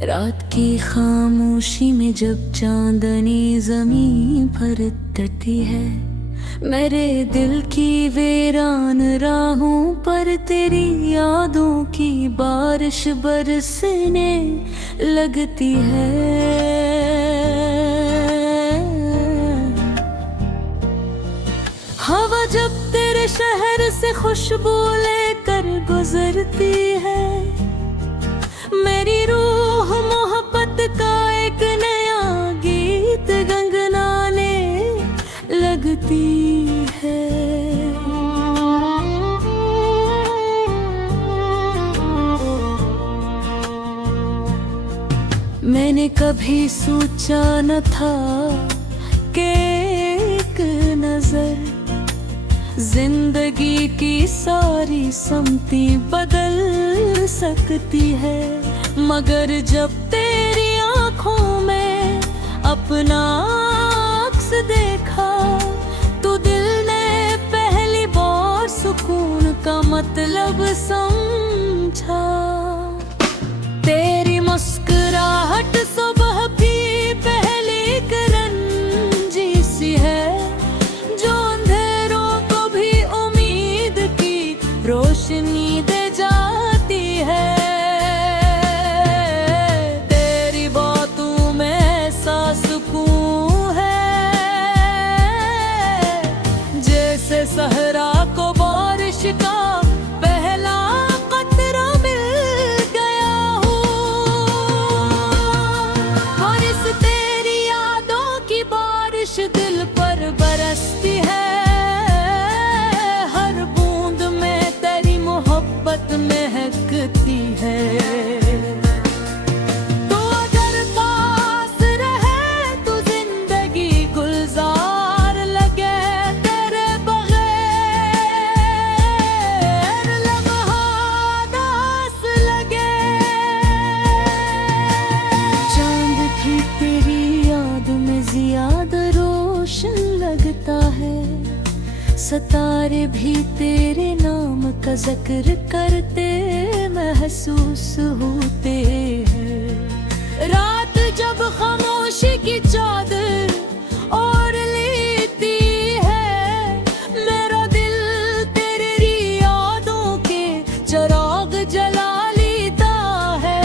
रात की खामोशी में जब चांदनी ज़मीं पर तटी है, मेरे दिल की वीरान राहों पर तेरी यादों की बारिश बरसने लगती है। हवा जब तेरे शहर से खुशबू लेकर गुजरती है, मेरी रूह मोहब्बत का एक नया गीत गंगनाने लगती है। मैंने कभी सोचा न था कि एक नजर जिंदगी की सारी समती बदल सकती है, मगर जब तेरी आंखों में अपना अक्स देखा तो दिल ने पहली बार सुकून का मतलब समझा। तेरी मुस्कुराहट सुबह भी पहली किरण सी है, जो अंधेरों को भी उम्मीद की रोशनी दे जाती है। तेरी बातों में ऐसा सुकून है जैसे सहरा को बारिश का पहला कतरा मिल गया हो। और इस तेरी यादों की बारिश दिल पर बरसती है, हर बूंद में तेरी मोहब्बत महकती है। तो अगर पास रहे तो जिंदगी गुलजार लगे, तेरे बगैर लम्हा दास लगे। चांद भी तेरी याद में ज्यादा रोशन लगता है, सितारे भी तेरे नाम का जिक्र करते महसूस होते हैं। रात जब खामोशी की चादर ओढ़ लेती है, मेरा दिल तेरी यादों के चिराग जला लेता है।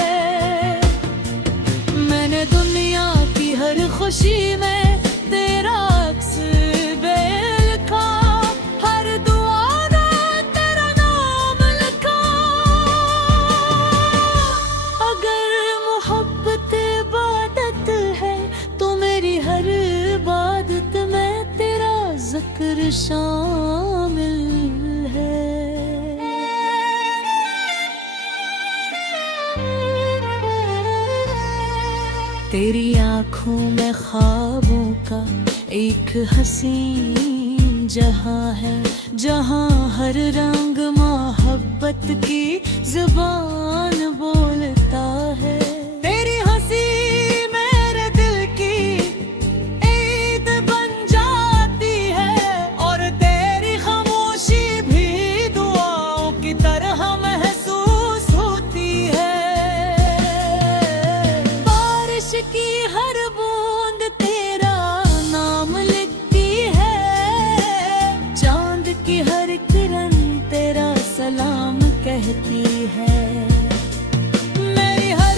मैंने दुनिया की हर खुशी में तेरा अक्स लिखा, हर दुआ में तेरा नाम लिखा। अगर मोहब्बत इबादत है तो मेरी हर इबादत में तेरा जिक्र शामिल है। तेरी आँखों में ख्वाबों का एक हसीन जहां है, जहां हर रंग मोहब्बत की जुबान बोलता है। तेरी हंसी मेरे दिल की ईद बन जाती है, और तेरी खामोशी भी दुआओं की तरह महसूस होती है। बारिश की हर बूंद तेरा नाम लिखती है, चांद की हर किरण तेरा सलाम कहती है। मेरी हर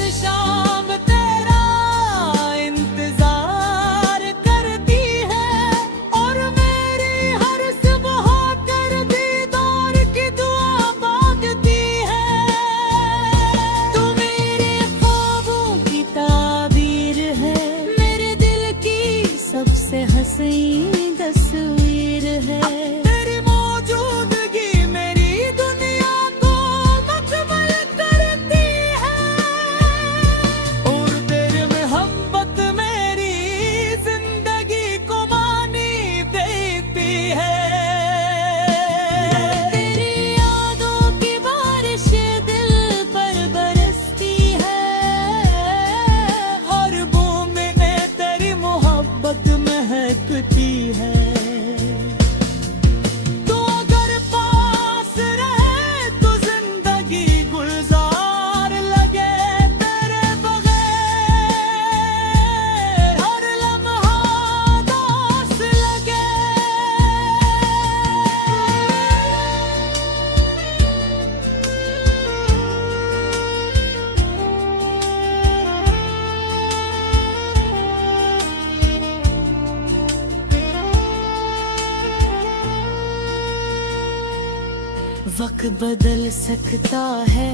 वक्त बदल सकता है,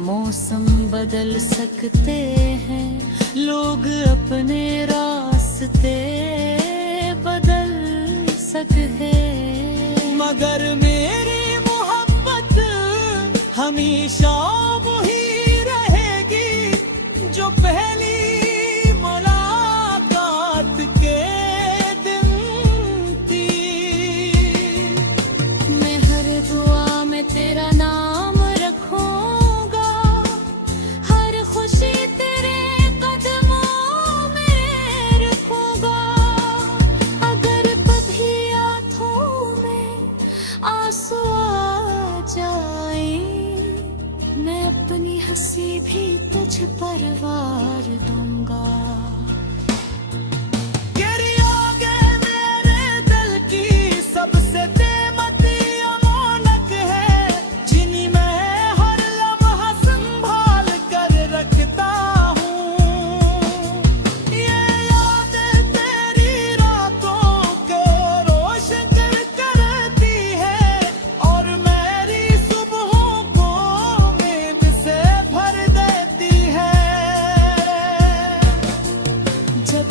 मौसम बदल सकते हैं, लोग अपने रास्ते बदल सकते, मगर मेरी मोहब्बत हमेशा वही रहेगी जो पहली मुलाकात के दिन थी। मैं हर दुआ में तेरा नाम रखूंगा, हर खुशी तेरे कदमों में रखूंगा। अगर कभी आंखों में आंसू आ जाए, मैं अपनी हंसी भी तुझ पर वार दूंगा। जब